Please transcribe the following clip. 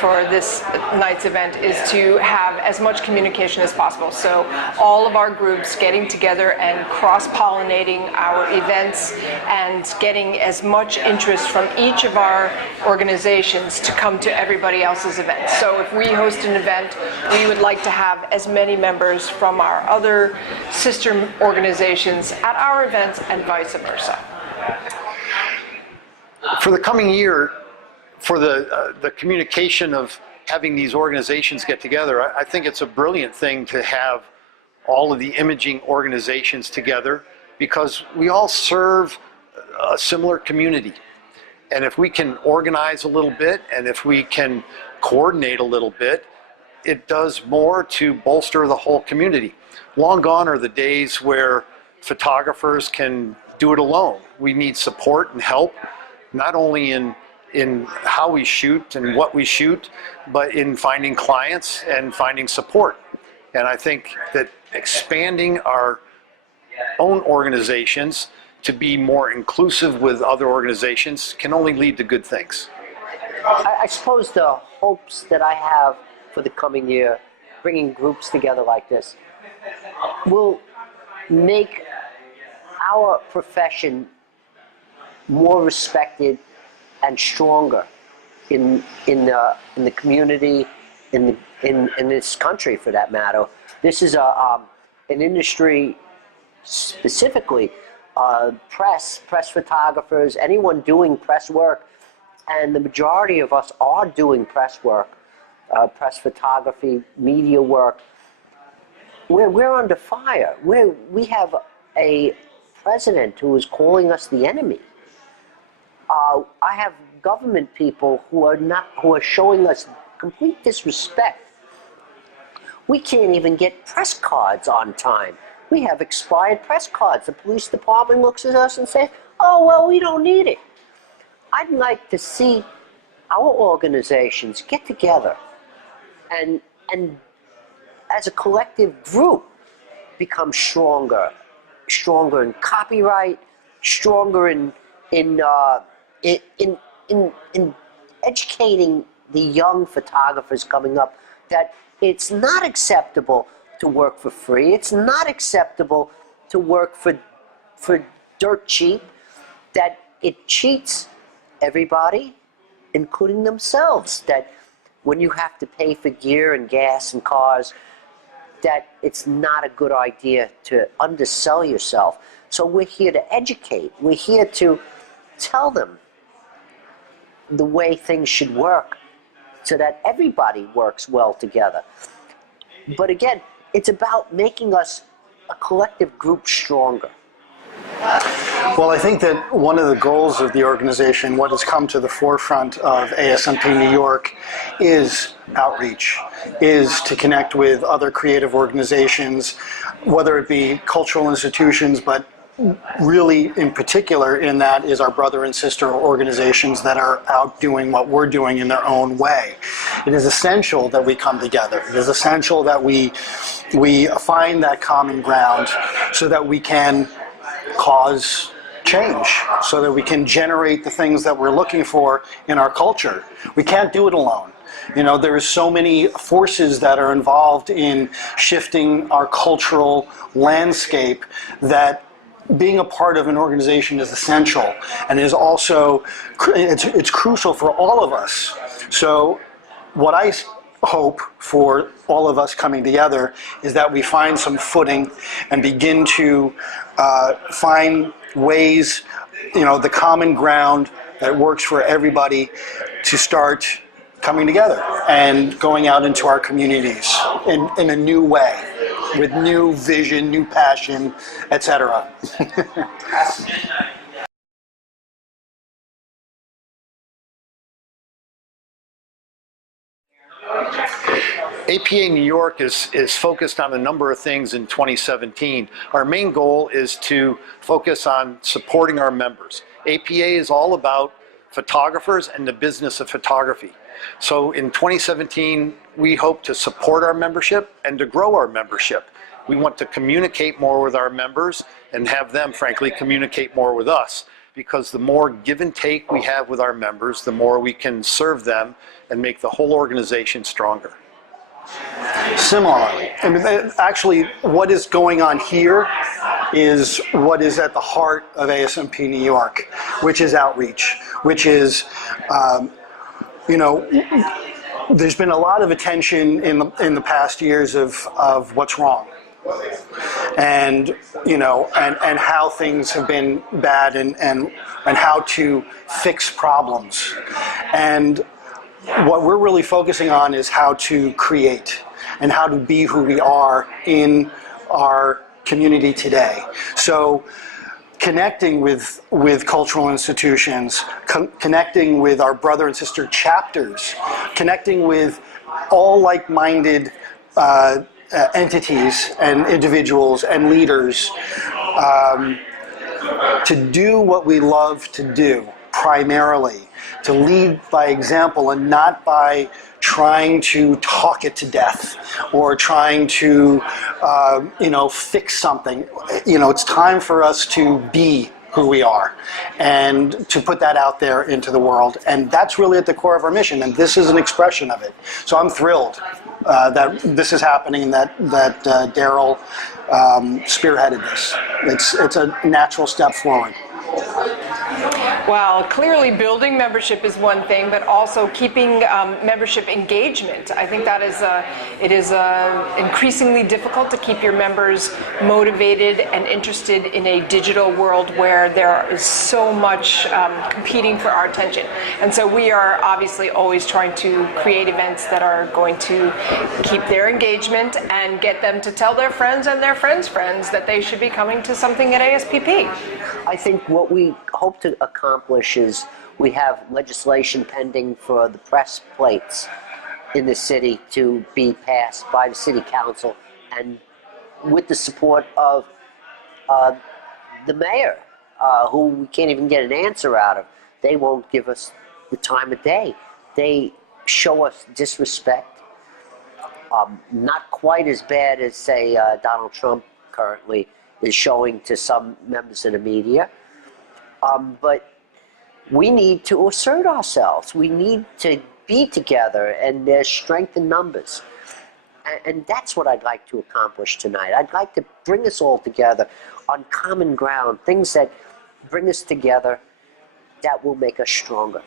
for this night's event is to have as much communication as possible. So all of our groups getting together and cross-pollinating our events and getting as much interest from each of our organizations to come to everybody else's event. So if we host an event, we would like to have as many members from our other sister organizations at our events and vice versa. For the coming year, for the communication of having these organizations get together, I think it's a brilliant thing to have all of the imaging organizations together, because we all serve a similar community. And if we can organize a little bit, and if we can coordinate a little bit, it does more to bolster the whole community. Long gone are the days where photographers can do it alone. We need support and help, not only in how we shoot and what we shoot, but in finding clients and finding support. And I think that expanding our own organizations to be more inclusive with other organizations can only lead to good things. I suppose the hopes that I have for the coming year, bringing groups together like this, will make our profession more respected and stronger in the community, in this country, for that matter. This is an industry, specifically press photographers, anyone doing press work, and the majority of us are doing press work, press photography, media work. We're under fire. We have a president who is calling us the enemy. I have government people who are showing us complete disrespect. We can't even get press cards on time. We have expired press cards. The police department looks at us and says, "Oh, well, we don't need it." I'd like to see our organizations get together and as a collective group become stronger in copyright, stronger in educating the young photographers coming up that it's not acceptable to work for free. It's not acceptable to work for dirt cheap, that it cheats everybody, including themselves, that when you have to pay for gear and gas and cars, that it's not a good idea to undersell yourself. So we're here to educate. We're here to tell them the way things should work so that everybody works well together. But again, it's about making us a collective group stronger. Well, I think that one of the goals of the organization, what has come to the forefront of ASMP New York, is outreach, is to connect with other creative organizations, whether it be cultural institutions, but really in particular in that is our brother and sister organizations that are out doing what we're doing in their own way. It is essential that we come together. It is essential that we find that common ground so that we can cause change, so that we can generate the things that we're looking for in our culture. We can't do it alone. You know, there are so many forces that are involved in shifting our cultural landscape that being a part of an organization is essential, and is also, it's crucial for all of us. So what I hope for all of us coming together is that we find some footing and begin to find ways, you know, the common ground that works for everybody, to start coming together and going out into our communities in a new way, with new vision, new passion, etc. APA New York is focused on a number of things in 2017. Our main goal is to focus on supporting our members. APA is all about photographers and the business of photography. So in 2017, we hope to support our membership and to grow our membership. We want to communicate more with our members and have them, frankly, communicate more with us. because the more give and take we have with our members, the more we can serve them and make the whole organization stronger. Similarly, I mean, actually, what is going on here is what is at the heart of ASMP New York, which is outreach, which is, you know, there's been a lot of attention in the past years of what's wrong, and you know, and how things have been bad, and how to fix problems, and what we're really focusing on is how to create and how to be who we are in our community today. So connecting with cultural institutions, connecting with our brother and sister chapters, connecting with all like-minded entities and individuals and leaders to do what we love to do primarily, to lead by example and not by trying to talk it to death or trying to, you know, fix something. You know, it's time for us to be who we are and to put that out there into the world. And that's really at the core of our mission, and this is an expression of it. So I'm thrilled that this is happening and that Daryl spearheaded this. It's a natural step forward. Well, clearly building membership is one thing, but also keeping membership engagement. I think that it is increasingly difficult to keep your members motivated and interested in a digital world where there is so much competing for our attention. And so we are obviously always trying to create events that are going to keep their engagement and get them to tell their friends and their friends' friends that they should be coming to something at ASPP. I think what we hope to accomplish is we have legislation pending for the press plates in the city to be passed by the city council, and with the support of the mayor, who we can't even get an answer out of. They won't give us the time of day. They show us disrespect. Not quite as bad as, say, Donald Trump currently is showing to some members of the media. But we need to assert ourselves. We need to be together, and there's strength in numbers. And that's what I'd like to accomplish tonight. I'd like to bring us all together on common ground, things that bring us together that will make us stronger.